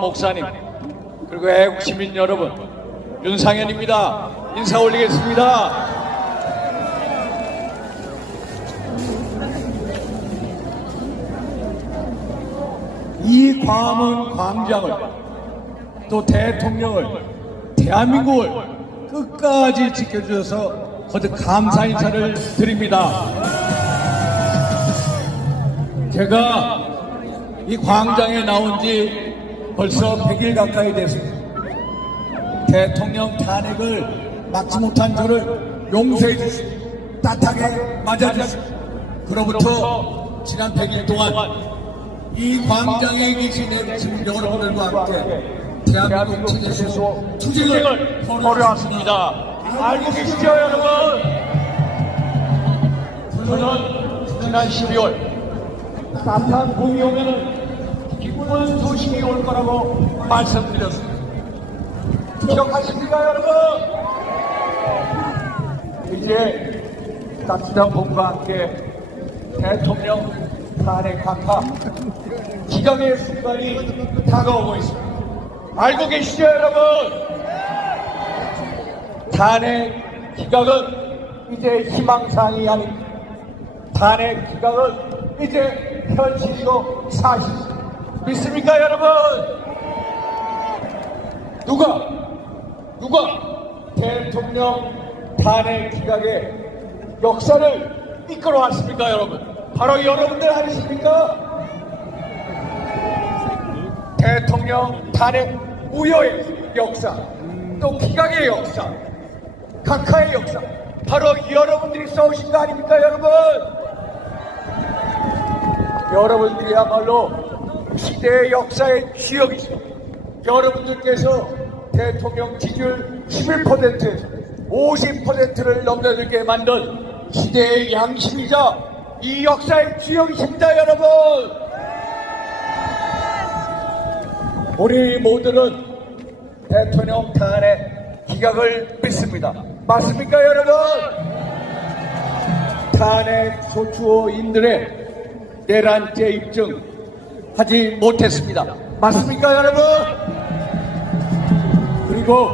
목사님, 그리고 애국 시민 여러분, 윤상현입니다. 인사 올리겠습니다. 이 광화문 광장을, 또 대통령을, 대한민국을 끝까지 지켜주셔서 거듭 감사 인사를 드립니다. 제가 이 광장에 나온 지 벌써 100일 가까이 됐습니다. 대통령 탄핵을 막지 못한 저를 용서해 주시고 따뜻하게 맞아주시고, 그로부터 지난 100일 동안 이 광장에 계신 애국 여러분들과 함께 대한민국 최소 투쟁을 벌여왔습니다. 알고 계시죠, 여러분? 저는 지난 12월 따뜻한 봄이 오면은 기쁜 소식이 올 거라고 말씀드렸습니다. 기억하십니까, 여러분? 이제 따뜻한 봄과 함께 대통령 탄핵 각하 기각의 순간이 다가오고 있습니다. 알고 계시죠, 여러분? 탄핵 기각은 이제 희망사항이 아닙니다. 탄핵 기각은 이제 현실이고 사실입니다. 믿습니까, 여러분? 누가 대통령 탄핵 기각의 역사를 이끌어왔습니까, 여러분? 바로 여러분들 아니십니까? 대통령 탄핵 우여의 역사, 또 기각의 역사, 각하의 역사, 바로 여러분들이 써오신 거 아닙니까, 여러분? 여러분들이야말로 시대의 역사의 주역이시죠. 여러분들께서 대통령 지지율 11%에서 50%를 넘나들게 만든 시대의 양심이자 이 역사의 주역이십니다, 여러분. 우리 모두는 대통령 탄핵 기각을 믿습니다. 맞습니까, 여러분? 탄핵 소추인들의 내란죄 입증하지 못했습니다. 맞습니까, 여러분? 그리고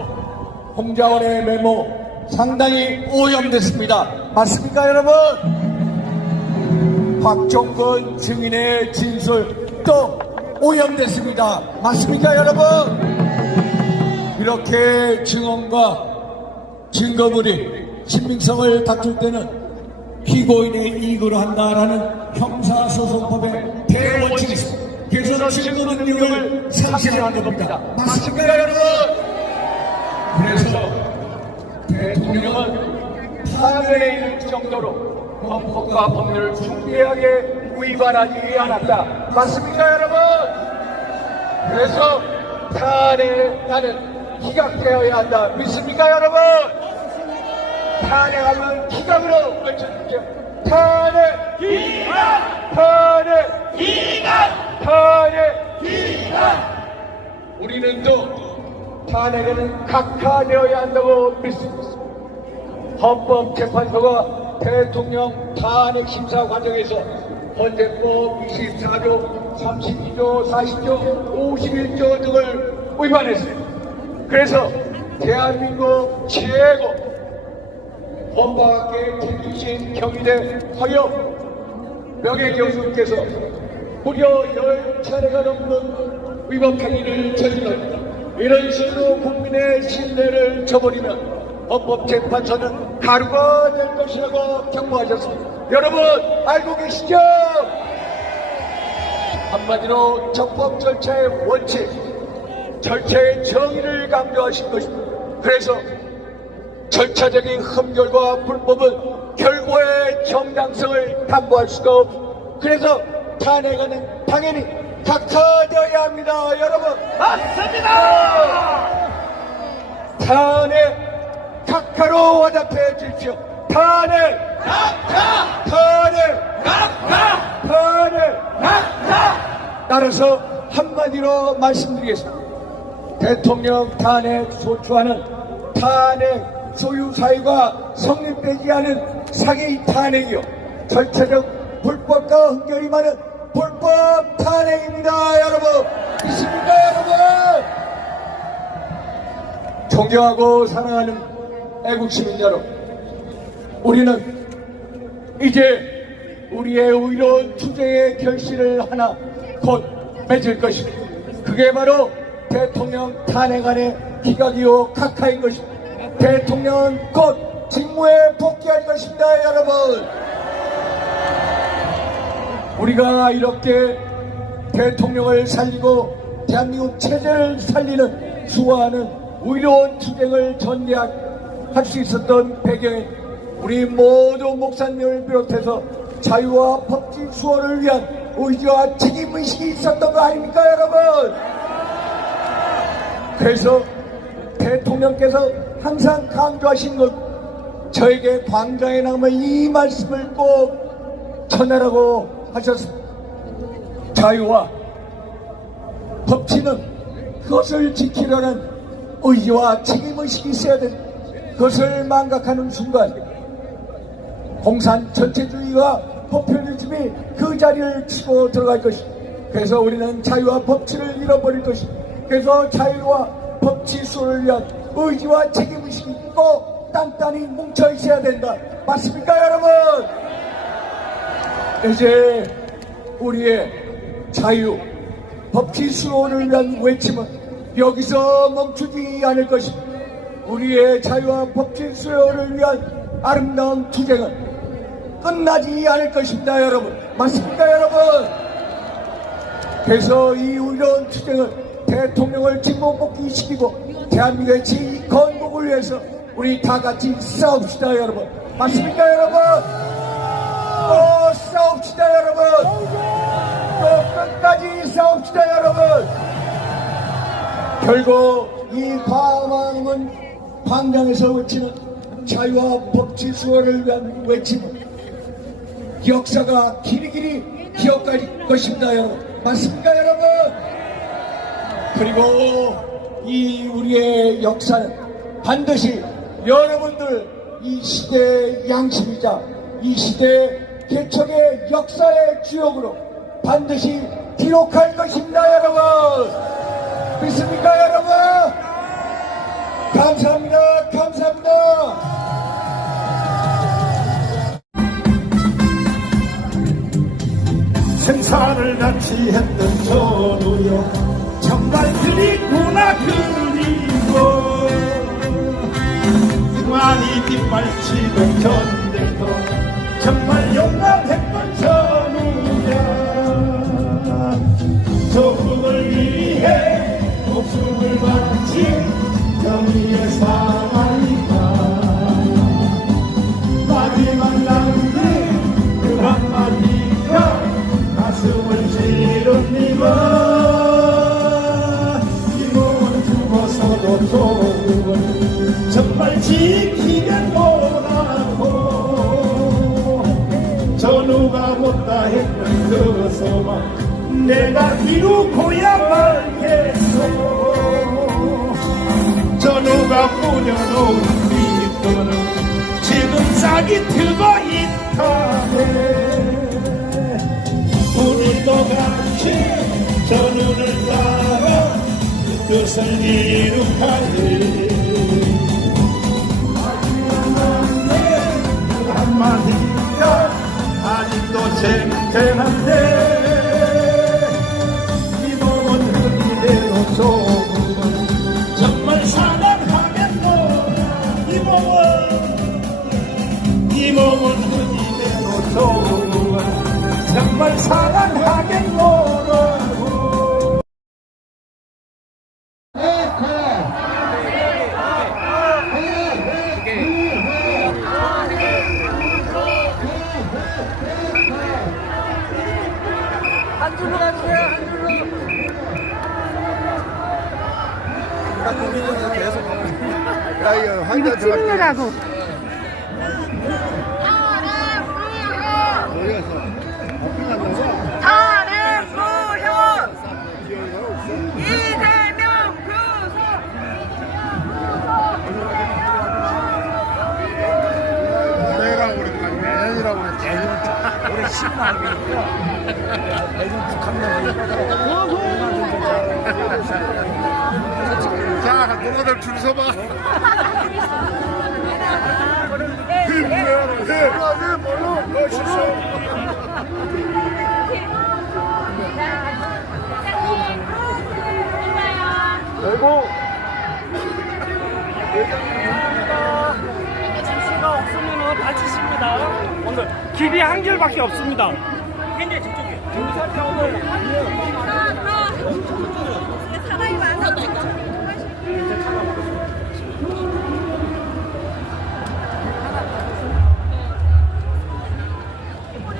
홍자원의 메모 상당히 오염됐습니다. 맞습니까, 여러분? 박종건 증인의 진술 또 오염됐습니다. 맞습니까, 여러분? 이렇게 증언과 증거물이 신빙성을 다툴 때는 피고인의 이익으로 한다라는 형사소송법의 대원칙이 있습니다. 그래서 증거 능력을 상실하는 겁니다. 맞습니까, 여러분? 그래서 대통령은 탄핵에 이를 정도로 헌법과 법률을 중대하게 위반하지 않았다. 맞습니까, 여러분? 그래서 탄핵하는 기각되어야 한다. 믿습니까, 여러분? 탄핵하면 기각으로 외쳐주십시오. 탄핵 기각! 탄핵 기각! 탄핵 기각! 우리는 또 탄핵에는 각하되어야 한다고 믿습니다. 헌법재판소가 대통령 탄핵 심사 과정에서 헌재법 24조, 32조, 40조, 51조 등을 위반했습니다. 그래서 대한민국 최고 법학계 대기신 경희대 허영 명예교수께서 무려 10차례가 넘는 위법 행위를 저질렀다. 이런 식으로 국민의 신뢰를 저버리면 헌법재판소는 가루가 될 것이라고 경고하셨습니다. 여러분 알고 계시죠? 한마디로 적법 절차의 원칙, 절차의 정의를 강조하신 것입니다. 그래서 절차적인 흠결과 불법은 결과의 정당성을 담보할 수가 없고, 그래서 탄핵은 당연히 각하되어야 합니다. 여러분 맞습니다. 탄핵 각하로 와답해 주십시오. 탄핵 각하! 탄핵 각하! 탄핵 각하! 따라서 한마디로 말씀드리겠습니다. 대통령 탄핵 소추하는 탄핵 소유 사유가 성립되지 않은 사기 탄핵이요, 절차적 불법과 흠결이 많은 불법 탄핵입니다. 여러분 믿습니까, 여러분? 존경하고 사랑하는 애국시민 여러분, 우리는 이제 우리의 의로운 투쟁의 결실을 하나 곧 맺을 것입니다. 그게 바로 대통령 탄핵안의 기각이요 각하인 것입니다. 대통령은 곧 직무에 복귀할 것입니다. 여러분, 우리가 이렇게 대통령을 살리고 대한민국 체제를 살리는 수많은 의로운 투쟁을 전개할 수 있었던 배경에 우리 모두 목사님을 비롯해서 자유와 법치 수호를 위한 의지와 책임의식이 있었던 거 아닙니까, 여러분? 그래서 대통령께서 항상 강조하신 것, 저에게 광장에 남은 이 말씀을 꼭 전하라고 하셨습니다. 자유와 법치는 그것을 지키려는 의지와 책임의식이 있어야 된다. 그것을 망각하는 순간 공산 전체주의와 포퓰리즘이 그 자리를 치고 들어갈 것입니다. 그래서 우리는 자유와 법치를 잃어버릴 것입니다. 그래서 자유와 법치 수호를 위한 의지와 책임의식이 있고 단단히 뭉쳐 있어야 된다. 맞습니까, 여러분? 이제 우리의 자유, 법치 수호를 위한 외침은 여기서 멈추지 않을 것입니다. 우리의 자유와 법치 수호를 위한 아름다운 투쟁은 끝나지 않을 것입니다, 여러분. 맞습니까, 여러분? 그래서 이 의로운 투쟁을 대통령을 직무 복귀시키고 대한민국의 제2 건국을 위해서 우리 다 같이 싸웁시다, 여러분. 맞습니까, 여러분? 또 싸웁시다, 여러분. 또 끝까지 싸웁시다, 여러분. 결국 이 광화문 광장에서 외치는 자유와 법치 수호를 위한 외침은 역사가 길이길이 기억할 것입니다, 여러분. 맞습니까, 여러분? 그리고 이 우리의 역사는 반드시 여러분들 이 시대의 양심이자 이 시대의 개척의 역사의 주역으로 반드시 기록할 것입니다, 여러분. 믿습니까, 여러분? 감사합니다. 감사합니다. 생사를 같이 했던 전우여 정말 그리구나 그리고 많이 뒷발치던 전대도 정말 용감했던 전우야 조국을 위해 목숨을 바친 정의의 사나이가 마지막 남긴 그 한마디가 가슴을 찌릅니다. 이 몸은 죽어서도 조국을 정말 지키면 뭐라고 전우가 못다 했던 그 소망 내가 이루고야 말겠소. 전우가 뿌려놓은 빛도는 지금 싹이 트고 있다네. 우리도 같이 전우를 따라 그 뜻을 이룩하리. 그 한마디가 아직도 쟁쟁한데 이 몸은 흙이대로 조금은 정말 사랑하면 뭐라. 이 몸은 흙이대로 조금은 정말 사랑하겠노라고. 한 줄로 가주세요, 한 줄로. 이거 찍느라고. 탄핵 무효! 이재명 교수! 내가 오랜만에 내년이라고 그랬지. 올해 10만이니까 내년 북한령 자, 들어 친구들 줄 서봐. 택시가 없으면 다치십니다. 오늘 길이 한 길밖에 없습니다. 굉장히 저쪽에. 경찰차 오늘 사람이 많아.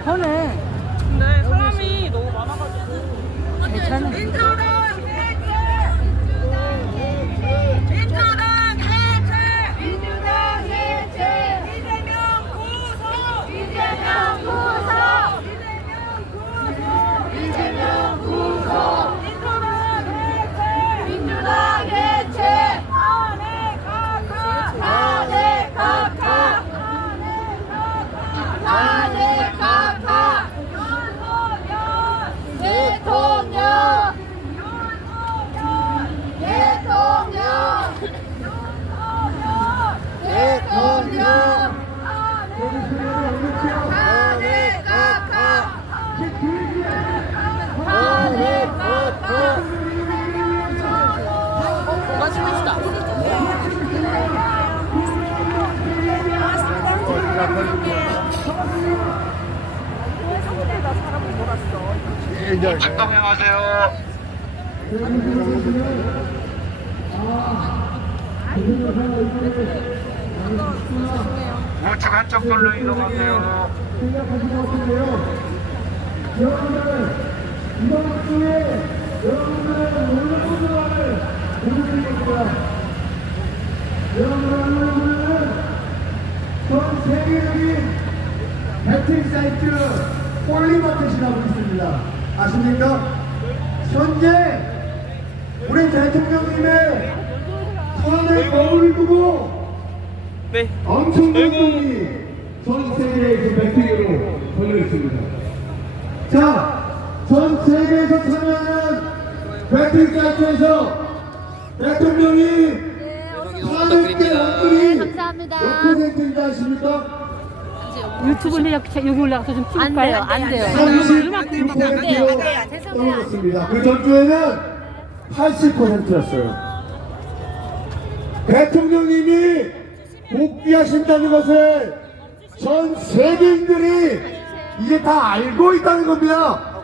편해. 근데 사람이 너무 많아가지고. 괜찮아. 민주당 해체! 민주당 해체! 민주당 해체! 이재명 구속! 이재명 구속! 이재명 구속! 민주당 해체! 민주당 해체! 안에 각하! 안에 각하! 안에 각하! 대통령! 대통령! 대통령! 안에 각하! 안에 각하! 고맙습니다. 작동행하세요. 우측 한쪽 돌로 이동하세요. 이번 주에 여러분들의 놀라운 보여드리겠습니다. 여러분은 전 세계적인 배팅 사이트 폴리마켓이라고 있습니다. 아십니까? 현재 우리 대통령님의 선의 거울을 두고 엄청난 돈이 전 세계에서 배팅으로 걸려 있습니다. 자, 전 세계에서 참여하는 배팅 사이트에서 대통령이 400개 원들이 몇 퍼센트인지 아십니까? 유튜브는 여기 올라가서 좀 찍을까요? 안 돼요. 36%로 떨어졌습니다. 그 전주에는 80%였어요. 대통령님이 복귀하신다는 것을 전 세계인들이 이제 다 알고 있다는 겁니다.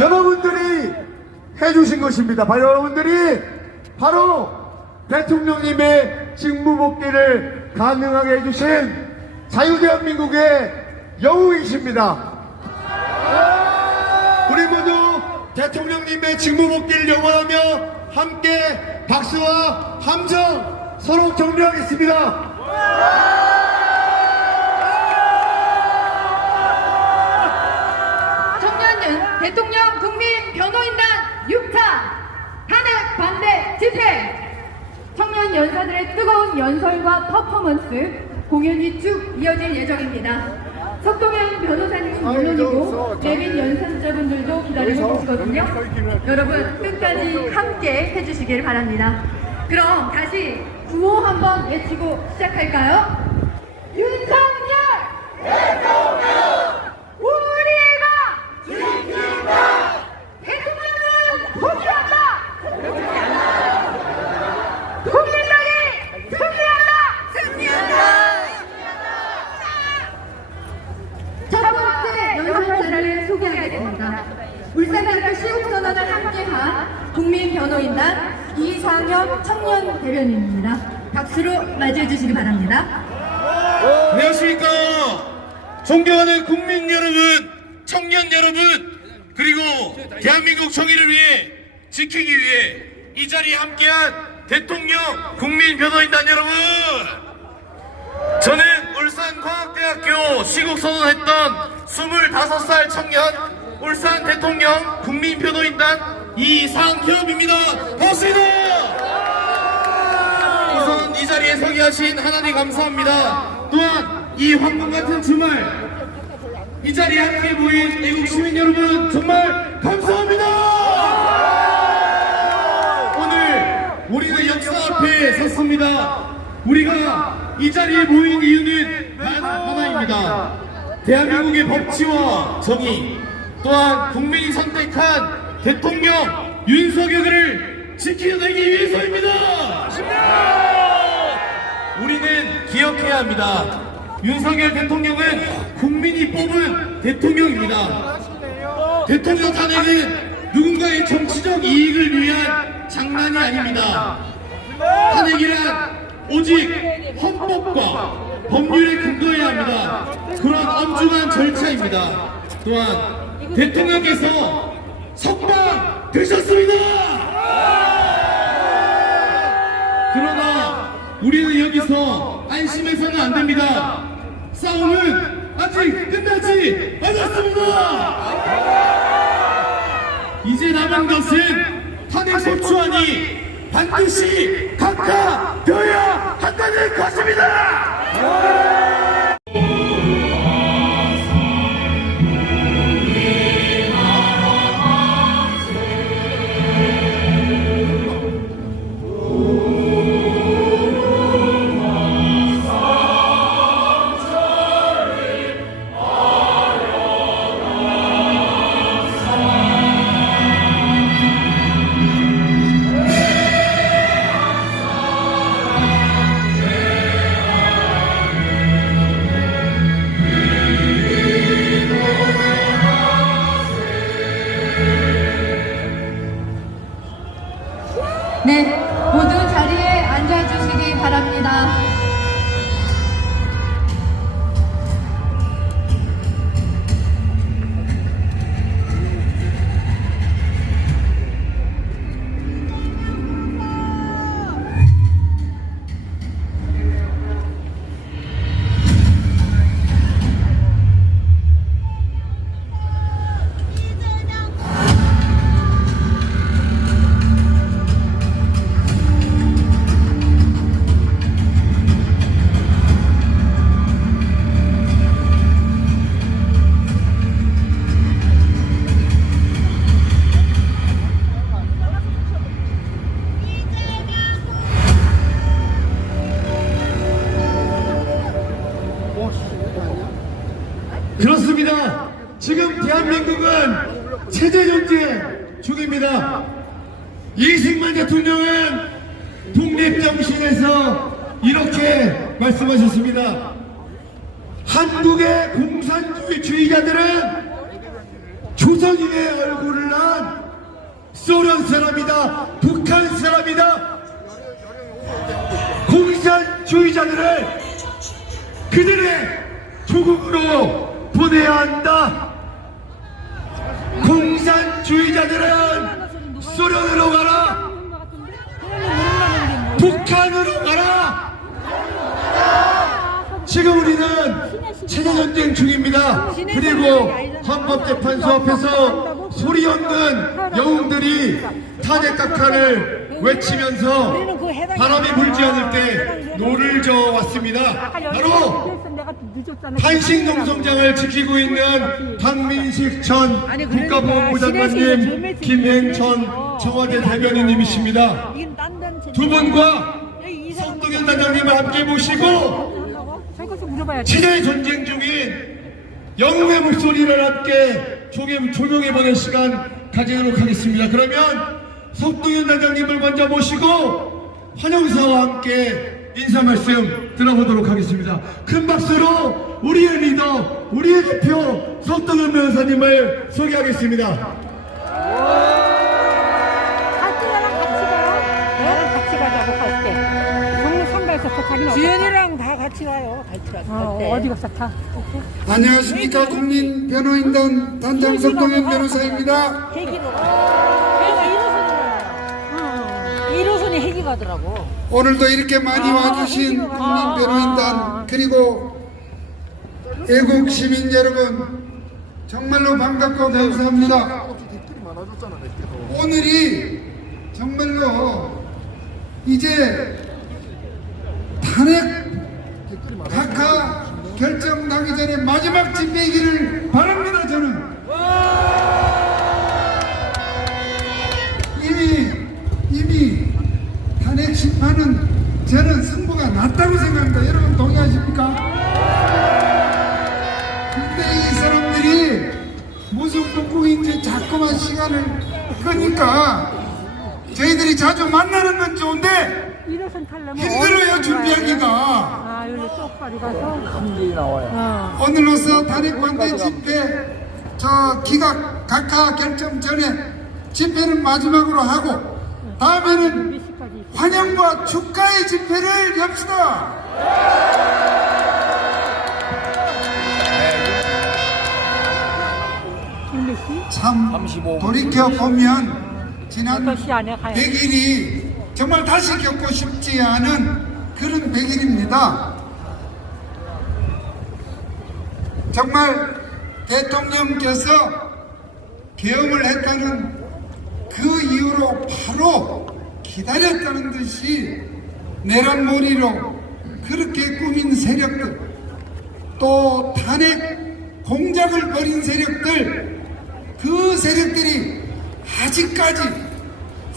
여러분들이 해주신 것입니다. 바로 여러분들이 바로 대통령님의 직무 복귀를 가능하게 해주신 자유대한민국의 영웅이십니다. 우리 모두 대통령님의 직무 복귀를 영원하며 함께 박수와 함성 서로 격려하겠습니다. 청년은 대통령 국민 변호인단 6차 탄핵 반대 집회. 청년 연사들의 뜨거운 연설과 퍼포먼스 공연이 쭉 이어질 예정입니다. 석동현 변호사님은 물론이고 내빈 연산자분들도 기다리고 계시거든요. 여러분 끝까지 함께 해주시길 바랍니다. 그럼 다시 구호 한번 외치고 시작할까요? 윤석열! 대통령! 우리가! 지킨다! 대통령은 복귀한다! 국민당이 승리한다! 승리한다! 첫 번째 연설자를 소개하겠습니다. 울산대학교 시국선언을 함께한 국민변호인단 이상엽 청년 대변인입니다. 박수로 맞이해 주시기 바랍니다. 안녕하십니까. 존경하는 국민 여러분, 청년 여러분, 그리고 대한민국 정의를 위해 지키기 위해 이 자리에 함께한 대통령 국민변호인단 여러분, 저는 울산과학대학교 시국선언했던 25살 청년 울산 대통령 국민변호인단 이상협입니다. 반갑습니다. 우선 이 자리에 서기하신 하나님 감사합니다. 또한 이 황금 같은 주말 이 자리에 함께 모인 애국 시민 여러분 정말 감사합니다. 오늘 섰습니다. 우리가 이 자리에 모인 이유는 단 하나입니다. 대한민국의 법치와 정의, 또한 국민이 선택한 대통령 윤석열을 지켜내기 위해서입니다. 우리는 기억해야 합니다. 윤석열 대통령은 국민이 뽑은 대통령입니다. 대통령 탄핵은 누군가의 정치적 이익을 위한 장난이 아닙니다. 탄핵이란 오직 헌법과 법률에 근거해야 합니다. 그런 엄중한 절차입니다. 또한 대통령께서 석방되셨습니다. 그러나 우리는 여기서 안심해서는 안 됩니다. 싸움은 아직 끝나지 않았습니다. 이제 남은 것은 탄핵 소추안이 반드시 각하되어야 한다는 것입니다. 네, 모두 자리에 앉아주시기 바랍니다. 그렇습니다. 지금 대한민국은 체제 존재 중입니다. 이승만 대통령은 독립정신에서 이렇게 말씀하셨습니다. 한국의 공산주의자들은 조선인의 얼굴을 난 소련 사람이다, 북한 사람이다. 공산주의자들을 그들의 조국으로 보내야 한다. 공산주의자들은 소련으로 가라, 북한으로 가라. 지금 우리는 체제전쟁 중입니다. 그리고 헌법재판소 앞에서 소리 없는 영웅들이 탄핵 각하를 외치면서 바람이 불지 않을 때 노를 저어 왔습니다. 바로 한식농성장을 지키고 있는 박민식 전 국가보훈부 장관님, 김행천 청와대 대변인님이십니다. 두 분과 석동현 단장님을 함께 모시고 체제 전쟁 중인 영웅의 목소리를 함께 조명해보는 시간 가지도록 하겠습니다. 그러면 석동현 단장님을 먼저 모시고 환영사와 함께 인사 말씀 들어보도록 하겠습니다. 큰 박수로 우리의 리더, 우리의 대표 석동현 변호사님을 소개하겠습니다. 같이 가자고 갈 때. 동네 상가에서 또 자기는 지연이랑 다 같이 가요. 같이 가서. 어디가 좋다. 안녕하십니까. 국민변호인단 단장 석동현 변호사입니다. 회기로. 그래서 1호선이 회기 가더라고. 오늘도 이렇게 많이 와주신 국민변호인단 그리고 애국 시민 여러분 정말로 반갑고 감사합니다. 오늘이 정말로 이제 탄핵 각하 결정나기 전에 마지막 집회이기를 바랍니다. 저는 이미 탄핵 심판은 저는 승부가 났다고 생각합니다. 여러분 동의하십니까? 근데 이 사람들이 무슨 북극인지 자꾸만 시간을 끄니까 저희들이 자주 만나는 건 좋은데 1호선 타려면 힘들어요, 어디로 준비하기가. 가요? 아, 여기 쪽파리 가서. 오늘로서 탄핵반대 집회 저 기각 각하 결정 전에 집회는 마지막으로 하고 다음에는 몇 시까지 있어요? 환영과 축하의 집회를 엽시다. 몇 시? 참 돌이켜 보면 지난 8시 안에 가야 돼. 100일이 정말 다시 겪고 싶지 않은 그런 100일입니다. 정말 대통령께서 계엄을 했다는 그 이후로 바로 기다렸다는 듯이 내란몰이로 그렇게 꾸민 세력들, 또 탄핵 공작을 벌인 세력들, 그 세력들이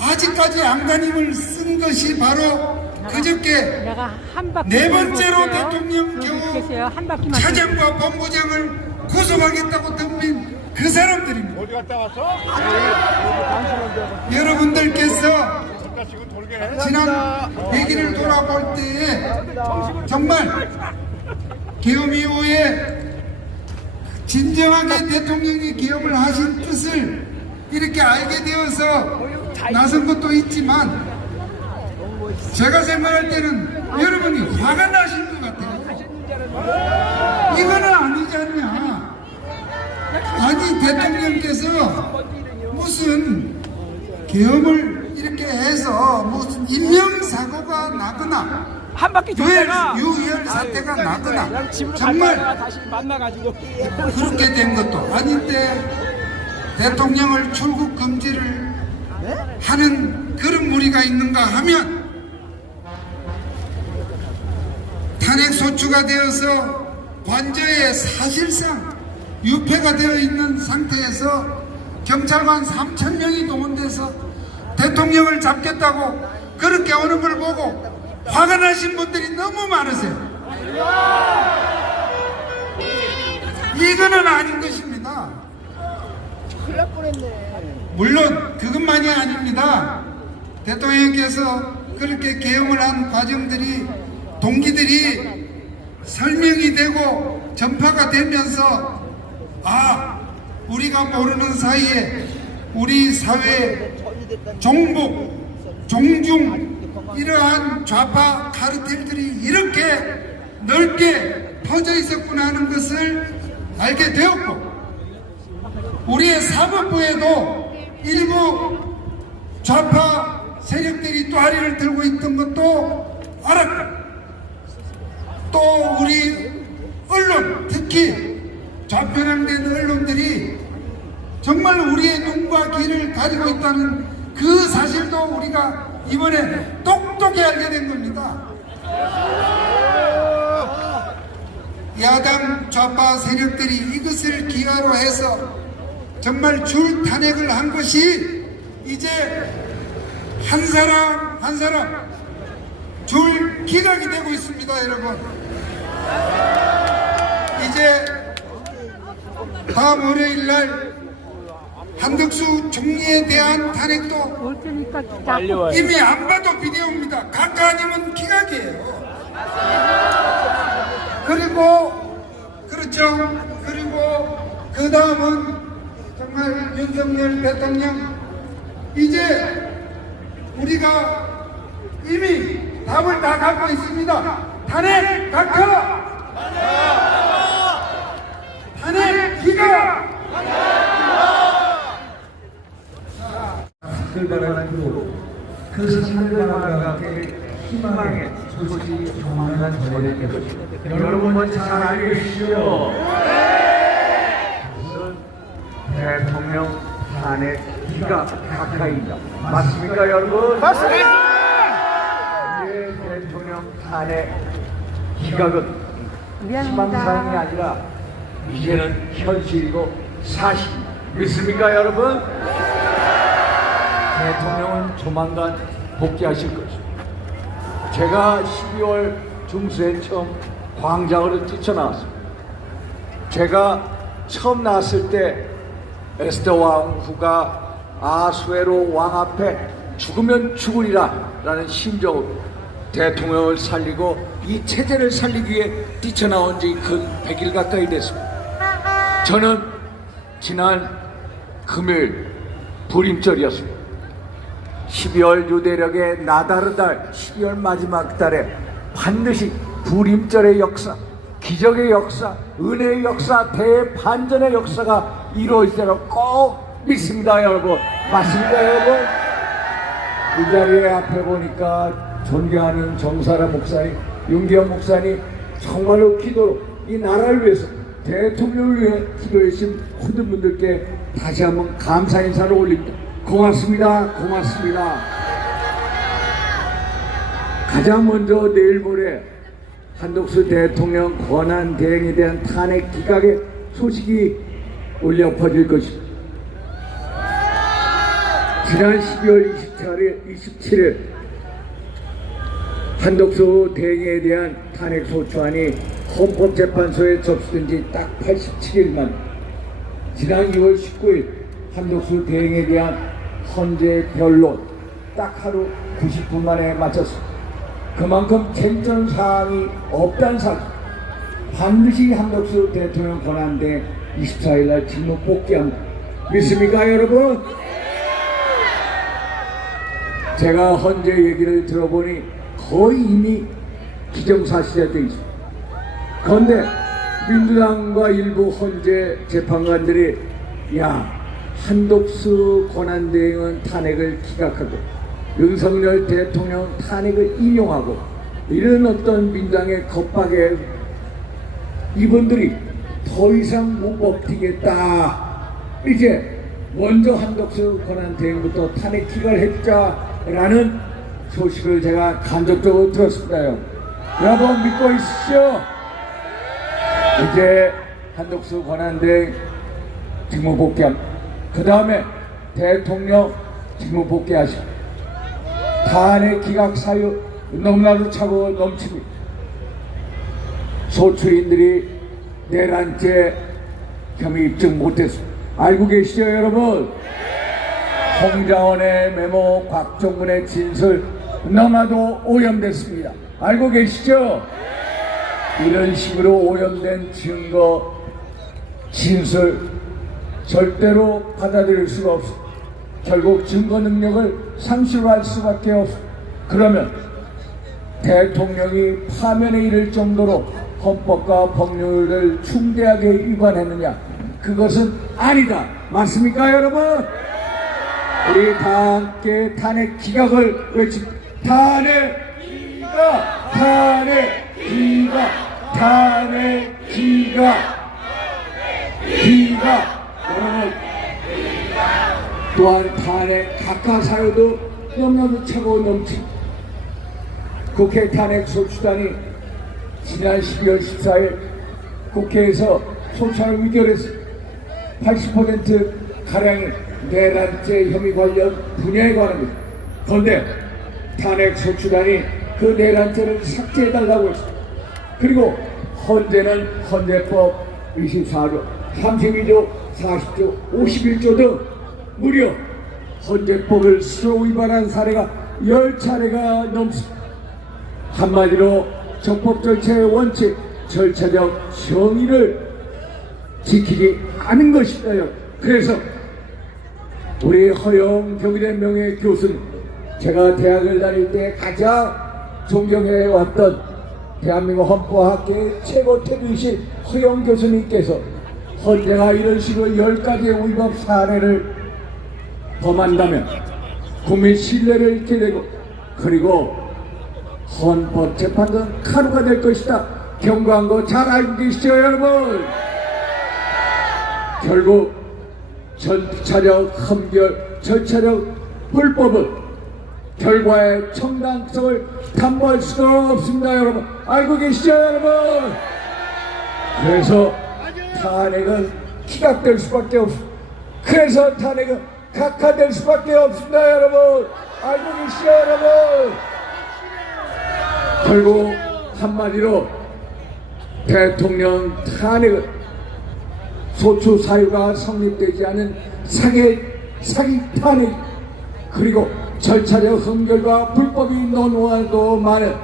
아직까지 안간힘을 쓴 것이 바로 그저께 내가 한 바퀴 네 돌고 번째로 있어요. 대통령 여기 겨우 계세요. 한 바퀴만 차장과 본부장을 구속하겠다고 덤빈 그 사람들입니다. 어디 갔다 왔어? 여러분들께서 지난 100일을 돌아볼 때에 정말 계엄 이후에 진정하게 대통령이 계엄을 하신 뜻을 이렇게 알게 되어서 나선 것도 있지만 제가 생각할 때는 여러분이 화가 나신 것 같아요. 이거는 아니지 않냐. 아니 대통령께서 무슨 계엄을 이렇게 해서 무슨 인명사고가 나거나 한 바퀴 돌다가 유혈 사태가 나거나 그냥 집으로 정말 갔다가 다시 만나가지고 그렇게 된 것도 아닌데 대통령을 출국 금지를 하는 그런 무리가 있는가 하면 탄핵 소추가 되어서 관저에 사실상 유폐가 되어 있는 상태에서 경찰관 3,000명이 동원돼서 대통령을 잡겠다고 그렇게 오는 걸 보고 화가 나신 분들이 너무 많으세요. 이거는 아닌 것입니다. 물론 그것만이 아닙니다. 대통령께서 그렇게 계엄을 한 과정들이 동기들이 설명이 되고 전파가 되면서 우리가 모르는 사이에 우리 사회에 종북, 종중 이러한 좌파 카르텔들이 이렇게 넓게 퍼져 있었구나 하는 것을 알게 되었고 우리의 사법부에도 일부 좌파 세력들이 또아리를 들고 있던 것도 알았고 또 우리 언론 특히 좌편향된 언론들이 정말 우리의 눈과 귀를 가리고 있다는 그 사실도 우리가 이번에 똑똑히 알게 된 겁니다. 야당 좌파 세력들이 이것을 기화로 해서 정말 줄 탄핵을 한 것이 이제 한 사람 한 사람 줄 기각이 되고 있습니다. 여러분 이제 다음 월요일날 한덕수 총리에 대한 탄핵도 올 테니까 기다려. 이미 안 봐도 비디오입니다. 각하 아니면 기각이에요. 그리고 그렇죠. 그리고 그 다음은 정말 윤석열 대통령 이제 우리가 이미 답을 다 갖고 있습니다. 탄핵 각하, 탄핵 기각. 산들바람으로 그 산들바람과 함께 희망의 소식이 조만간 전해질 것입니다. 여러분 먼저 잘 알고 계시죠? 대통령 탄핵 기각 각하입니다. 맞습니까 여러분? 맞습니다. 이제 대통령 탄핵 기각은 희망사항이 아니라 이제는 현실이고 사실입니다. 믿습니까 여러분? 대통령은 조만간 복귀하실 것입니다. 제가 12월 중수에 처음 광장으로 뛰쳐나왔습니다. 제가 처음 나왔을 때 에스더 왕후가 아수에로 왕 앞에 죽으면 죽으리라 라는 심정으로 대통령을 살리고 이 체제를 살리기 위해 뛰쳐나온 지 근 100일 가까이 됐습니다. 저는 지난 금요일 불임절이었습니다. 12월 유대력의 나다르달 12월 마지막 달에 반드시 불임절의 역사, 기적의 역사, 은혜의 역사, 대반전의 역사가 이루어지리라고 꼭 믿습니다. 여러분 맞습니다. 여러분 이 자리에 앞에 보니까 존경하는 정사라 목사님, 윤기영 목사님 정말로 기도로 이 나라를 위해서 대통령을 위해 기도해 주신 모든 분들께 다시 한번 감사 인사를 올립니다. 고맙습니다. 고맙습니다. 가장 먼저 내일 모레 한덕수 대통령 권한 대행에 대한 탄핵 기각의 소식이 울려 퍼질 것입니다. 지난 12월 27일 한덕수 대행에 대한 탄핵 소추안이 헌법재판소에 접수된 지 딱 87일 만 지난 2월 19일 한덕수 대행에 대한 헌재 변론 딱 하루 90분 만에 마쳤습니다. 그만큼 쟁점 사항이 없다는 사실, 반드시 한덕수 대통령 권한대 24일날 직무 복귀합니다. 믿습니까 여러분? 제가 헌재 얘기를 들어보니 거의 이미 기정사실화 되어 있습니다. 그런데 민주당과 일부 헌재 재판관들이 야 한덕수 권한대행은 탄핵을 기각하고 윤석열 대통령 탄핵을 인용하고 이런 어떤 민주당의 겁박에 이분들이 더 이상 못 버티겠다. 이제 먼저 한덕수 권한대행부터 탄핵 기각을 했자라는 소식을 제가 간접적으로 들었습니다. 여러분 믿고 있으시죠? 이제 한덕수 권한대행 직무 복귀합니다. 그 다음에 대통령 직무 복귀하시고 탄핵 기각 사유 너무나도 차고 넘칩니다. 소추인들이 내란죄 혐의 입증 못했습니다. 알고 계시죠 여러분? 홍장원의 메모, 곽종근의 진술 너무나도 오염됐습니다. 알고 계시죠? 이런 식으로 오염된 증거, 진술 절대로 받아들일 수가 없습니다. 결국 증거 능력을 상실할 수밖에 없습니다. 그러면 대통령이 파면에 이를 정도로 헌법과 법률을 충대하게 위반했느냐? 그것은 아니다. 맞습니까 여러분? 우리 다 함께 탄핵 기각을 외칩니다. 탄핵 기각! 탄핵 기각! 탄핵 기각! 기각! 여러분 또한 탄핵 각하 사유도 너무나도 차고 넘칩니다. 국회 탄핵 소추단이 지난 12월 14일 국회에서 소추안을 의결했습니다. 80% 가량이 내란죄 혐의 관련 분야에 관합니다. 그런데 탄핵 소추단이 그 내란죄를 삭제해달라고 했습니다. 그리고 헌재는 헌재법 24조, 32조, 40조, 51조 등 무려 헌재법을 스스로 위반한 사례가 10차례가 넘습니다. 한마디로 적법 절차의 원칙, 절차적 정의를 지키지 않은 것이다. 그래서 우리 허영경이라는 명예 교수님, 제가 대학을 다닐 때 가장 존경해왔던 대한민국 헌법학계의 최고 태두이신 허영 교수님께서 헌재가 이런 식으로 10가지의 위법 사례를 범한다면 국민 신뢰를 잃게 되고 그리고 헌법재판은 가루가 될 것이다. 경고한 거 잘 알고 계시죠 여러분? 결국 절차적 흠결, 절차적 불법은 결과의 정당성을 담보할 수가 없습니다. 여러분 알고 계시죠 여러분? 그래서 탄핵은 기각될 수밖에 없습니다. 그래서 탄핵은 각하될 수밖에 없습니다. 여러분 알고 계시죠 여러분? 결국 한마디로 대통령 탄핵은 소추 사유가 성립되지 않은 사기 탄핵, 그리고 절차적 흠결과 불법이 논의하도 많은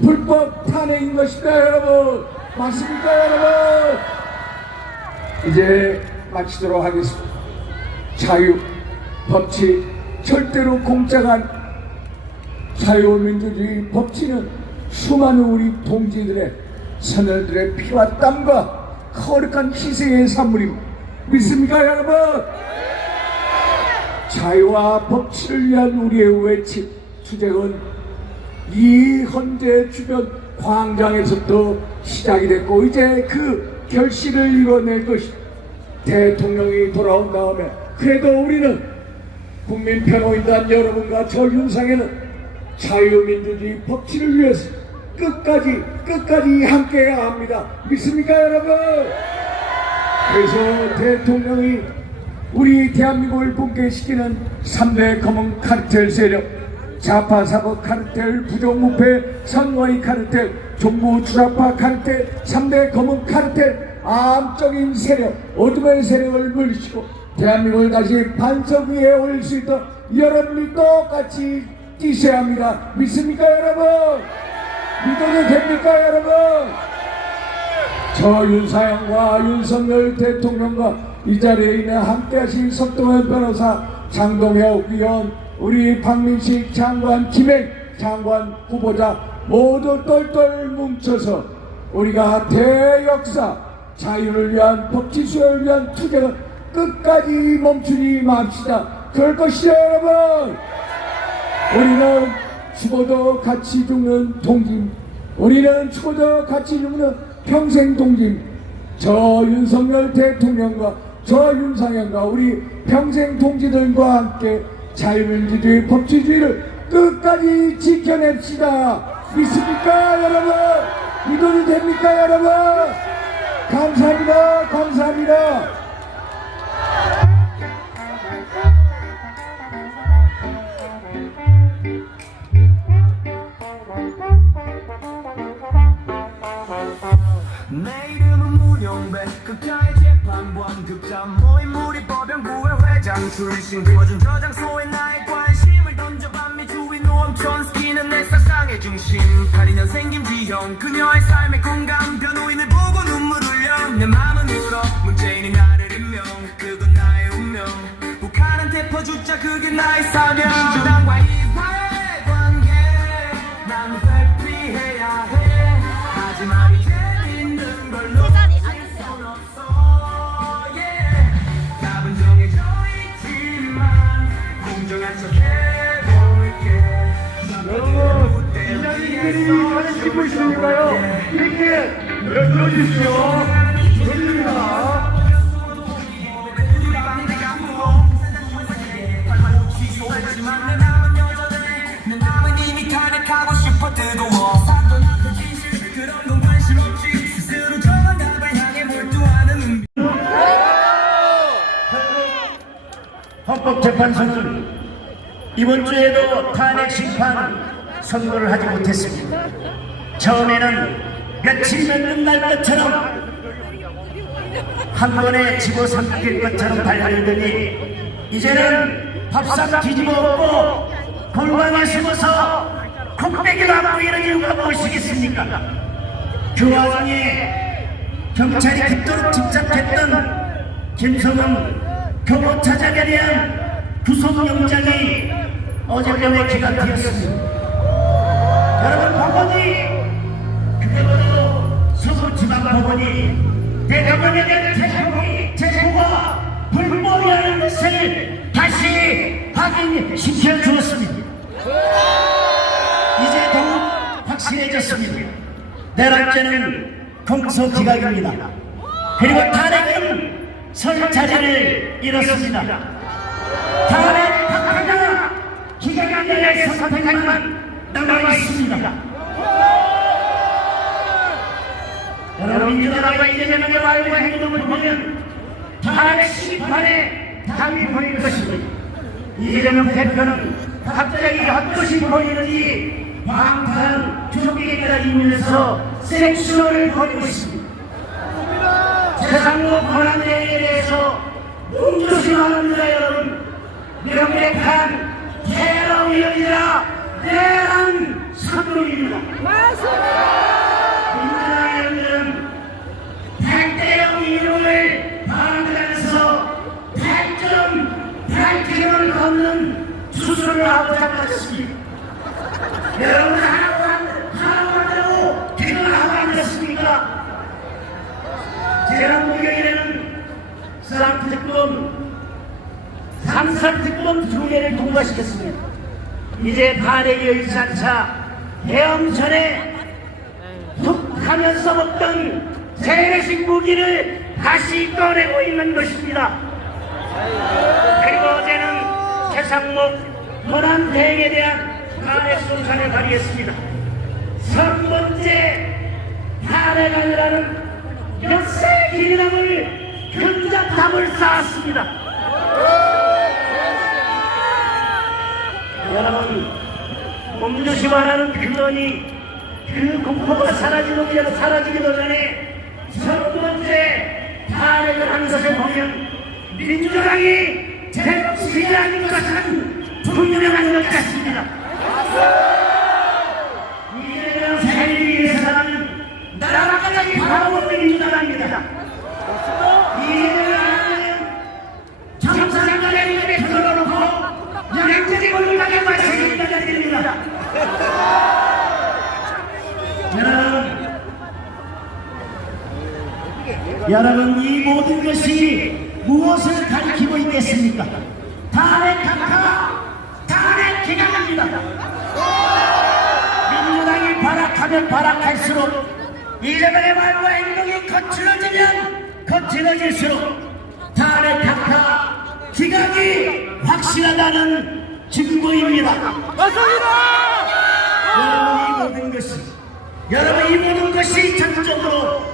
불법 탄핵인 것입니다. 여러분 맞습니까? 여러분 이제 마치도록 하겠습니다. 자유, 법치, 절대로 공짜가 아닌 자유민주주의 법치는 수많은 우리 동지들의 선열들의 피와 땀과 거룩한 희생의 산물입니다. 믿습니까 여러분? 자유와 법치를 위한 우리의 외침 투쟁은 이 헌재 주변 광장에서부터 시작이 됐고 이제 그 결실을 이뤄낼 것이 대통령이 돌아온 다음에 그래도 우리는 국민평화인단 여러분과 저 윤상에는 자유민주주의 법치를 위해서 끝까지 함께해야 합니다. 믿습니까 여러분? 그래서 대통령이 우리 대한민국을 붕괴시키는 3대 검은 카르텔 세력, 좌파 사법 카르텔, 부정부패 선거의 카르텔, 종부 주좌파 카르텔, 3대 검은 카르텔, 암적인 세력, 어둠의 세력을 물리치고 대한민국을 다시 반석 위에 올릴 수 있도록 여러분이 똑같이 뛰셔야 합니다. 믿습니까 여러분? 믿어도 됩니까 여러분? 저 윤사영과 윤석열 대통령과 이 자리에 있는 함께하신 석동현 변호사, 장동혁 의원, 우리 박민식 장관, 김행 장관 후보자 모두 똘똘 뭉쳐서 우리가 대역사 자유를 위한 법치 수호를 위한 투쟁을 끝까지 멈추지 맙시다. 그럴 것이죠 여러분. 우리는 죽어도 같이 죽는 동지입니다. 우리는 죽어도 같이 죽는 평생 동지입니다. 저 윤석열 대통령과 저 윤상현과 우리 평생 동지들과 함께 자유민주주의 법치주의를 끝까지 지켜냅시다. 믿습니까 여러분? 믿어도 됩니까 여러분? 감사합니다. 감사합니다. 내 이름은 문용배 극자의 재판관 극자 모임 우리 법연구회 회장 출신 그워준 저장소에 나의 관심을 던져 반미 주위 노엄 촌스키는 내 사상의 중심 가리년 생김지형 그녀의 삶의 공감 변호인을 보고 눈물 흘려 내 맘은 울어 문재인이 나를 임명 그건 나의 운명 북한한테 퍼주자 그게 나의 사명 민주당과의 화해 관계 난 회피해야 해 하지만 이제 여러분, 이장님들이 사진 찍고 있으니까요. 이렇게 열어주십시오. 좋습니다. 내 남은 이미 탄핵하고 싶어 뜨거워 사건한테 진실 그런 건 관심 없지 스스로 정한 답을 향해 몰두하는 헌법재판소는 이번 주에도 탄핵 심판 선고를 하지 못했습니다. 처음에는 며칠이면 끝날 것처럼 한 번에 집어삼킬 것처럼 달려들더니 이제는 밥상 뒤집어 엎고 골방에 숨어서 콧배기를 안고 이런 이유가 무엇이겠습니까? 그 와중에 경찰이 그토록 집착했던 김성은 교포차장에 대한 구속영장이 어젯밤에 기각되었습니다. 여러분 법원이 그게 바로 서울지방법원이 대법원에 대한 제보가 불법이라는 것을 다시 확인시켜 주었습니다. 이제 더욱 확실해졌습니다. 내란죄는 공소기각입니다. 그리고 탄핵은 설 자리를 잃었습니다. 탄핵 박하가 기각의 선택만 남아 있습니다. 여러분 민주당과 이재명의 말과 행동을 보면 탄핵 심판에 당이 보이는 것입니다. 이재명 대표는 갑자기 헛것이 보이느니 방탄 조직에까지 이면서 섹슈얼을 벌이고 있습니다. 세상로 권한대행에 대해서 조심합니다 여러분. 명백한 테러 위협이라 내란 선동입니다. 민주당 여러분들은 8대0 이름을 방한하면서 8.8km를 걷는 수술을 하고 잡았습니다. 여러분 하라고 한다고 대응을 하고 앉았습니까? 재난무경일에는 쌍특검, 삼설특검 2개를 통과시켰습니다. 이제 탄핵이 의찬차 해엄선에 툭 하면서 먹던 재래식 무기를 다시 꺼내고 있는 것입니다. 그리고 어제는 최상목 권한대행에 대한 탄핵 소찬을 발의했습니다. 3번째 탄핵하느라는 역사의 기념을 견자탑을 쌓았습니다. 여러분, 몸조심하라는 그건이 그 공포가 사라지기도 전에 3번째 탄핵을 하는 것을 보면 민주당이 제정신이라는 것은 분명한 것 같습니다. 이재명 살리기 위해서 나는 나라까지 바라보는 민주당입니다. 이재명은 정상간의 입에 들어놓고 영양제를 올라가게 마시는 인간들입니다. 여러분, 이 모든 것이 무엇을 가리키고 있겠습니까? 탄핵 각하, 탄핵 기간입니다. 민주당이 발악하면 발악할수록 이재명의 말과 행동이 거칠어지면 거칠어질수록 탄핵 각하, 기각이 확실하다는 증거입니다. 여러분, 이 모든 것이 전적으로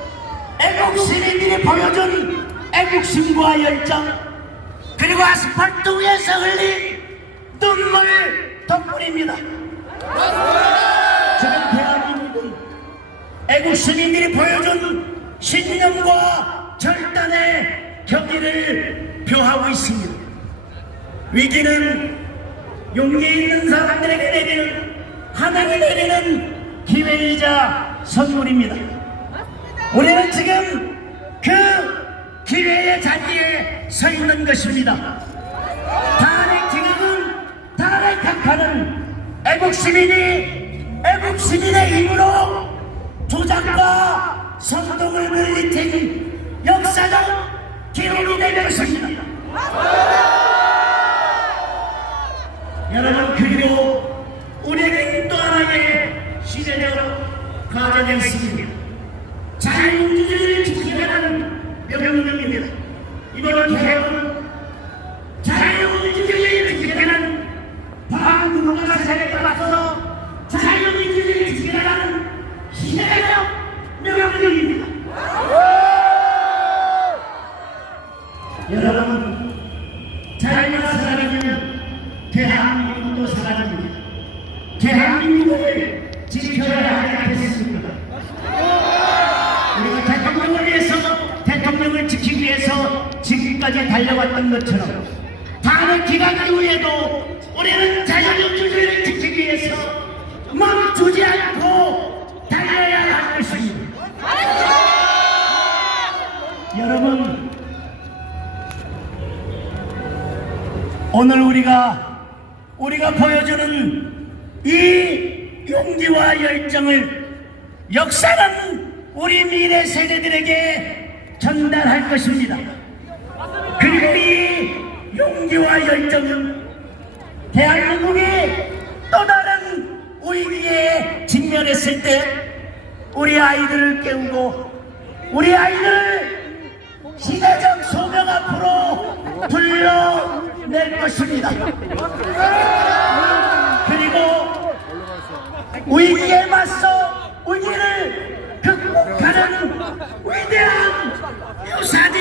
애국 시민들이 보여준 애국심과 열정, 그리고 아스팔트 위에서 흘린 눈물 덕분입니다. 지금 대한민국은 애국 시민들이 보여준 신념과 절단의 경기를 표하고 있습니다. 위기는 용기 있는 사람들에게 내리는, 하나님이 내리는 기회이자 선물입니다. 우리는 지금 그 기회의 자리에 서 있는 것입니다. 탄핵 기각은, 탄핵 각하는 애국시민의 힘으로 조작과 선동을 물리친 역사적 기록이 될 것입니다. 여러분, 그리고 우리에게 또 하나의 시대적 과정이 있습니다. 자유민주주의를 지키라는 명령입니다. 이번 개혁은 자유민주주의를 지키라는 반문화 세력에 맞서서 자유민주주의를 지키라는 시대적 명령입니다. 여러분, 자유가 사라지면 대한민국도 사라집니다. 대한민국을 지켜야 하지 않겠습니까? 우리가 대통령을 위해서, 대통령을 지키기 위해서 지금까지 달려왔던 것처럼 탄핵 기간 이후에도 우리는 자유민주주의를 지키기 위해서 멈추지 않고 달려야 할 것입니다. 여러분, 오늘 우리가 보여주는 이 용기와 열정을 역사는 우리 미래 세대들에게 전달할 것입니다. 그리고 이 용기와 열정은 대한민국이 또 다른 위기에 직면했을 때 우리 아이들을 깨우고 우리 아이들을 시대적 소명 앞으로 불러낼 것입니다. 그리고 위기에 맞서 위기를 극복하는 위대한 유산이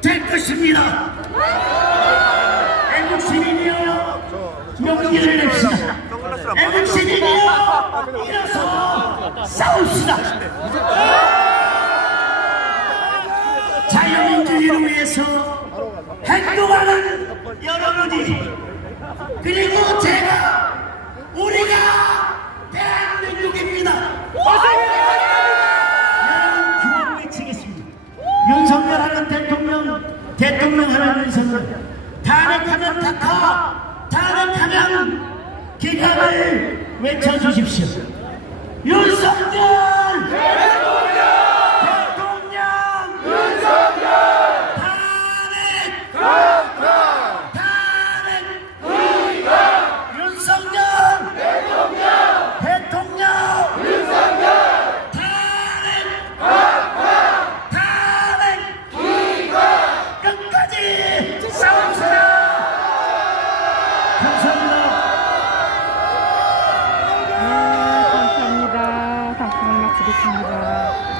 될 것입니다. 애국 시민이여, 용기를 냅시다. 애국심이며 일어서 싸웁시다. 자유민주주의를 위해서 행동하는 여러분이, 그리고 제가, 우리가 대한민국입니다. 여러분 기원 외치겠습니다. 윤석열 하는 대통령 하는 윤석열, 탄핵하면 각하, 탄핵하면 기각을 외쳐주십시오. 윤석열 대통령 탄핵 윤석열 대통령 탄핵 끝까지 싸웁시다. 감사합니다. 감사합니다. 방송을 마치겠습니다.